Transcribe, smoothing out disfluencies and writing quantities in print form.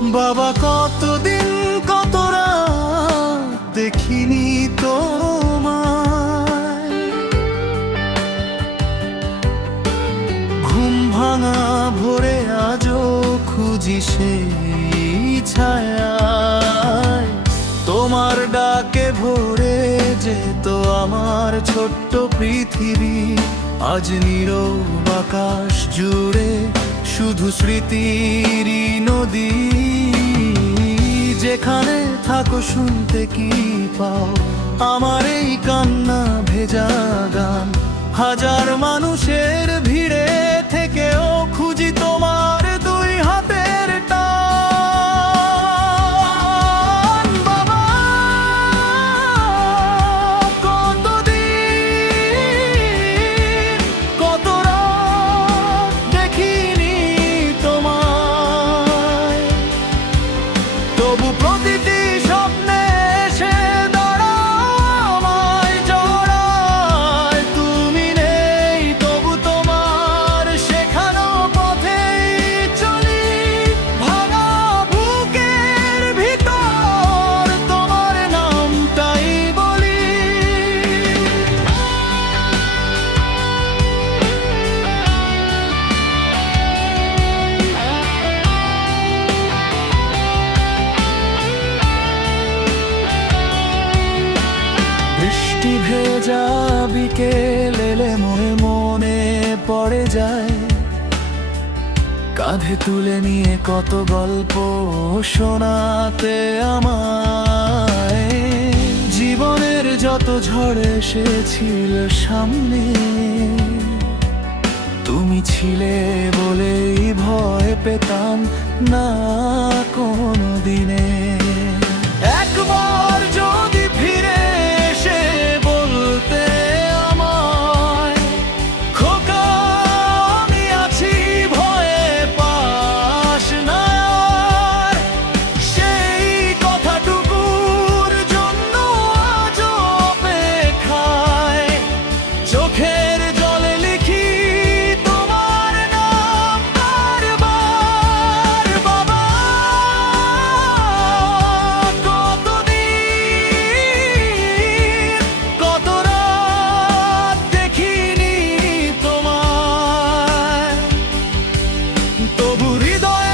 বাবা কতদিন কত রাত দেখিনি তোমায়, ঘুম ভাঙা ভোরে আজও খুঁজি সেই ছায়ায়। তোমার ডাকে ভরে যেত আমার ছোট্ট পৃথিবী, আজ নীরব আকাশ জুড়ে শুধু স্মৃতিরই নদী। যেখানে থাকো শুনতে কি পাও আমার এই কান্না ভেজা গান, হাজার মানুষের ভিড়ে থেকেও খুঁজি তোমার দুই হাতের টান। বাবা কতদিন কত রাত দেখিনি তোমায়, তবু প্রতিটি স্বপ্নে এসে দাঁড়ায় জড়ায়। তুমি নেই তবু তোমার শেখানো পথেই চলি, ভাঙা বুকের ভিতর তোমার নামটাই বলি। বৃষ্টি ভেজা বিকেল এলে মনে মনে পড়ে যায়, কাঁধে তুলে নিয়ে কত গল্প শোনাতে আমায়। জীবনের যত ঝড় এসেছিল সামনে, তুমি ছিলে বলেই ভয় পেতাম না কোনো দিনে। একবার যদি ফিরে এসে বলতে আমায়, খোকা আমি আছি ভয়ে পাস না আর, সেই কথাটুকুর জন্য আজ অপেক্ষায় চোখের জলে লিখি তোমার নাম বারবার। বাবা কতদিন কত রাত দেখিনি তোমায়, তবু হৃদয়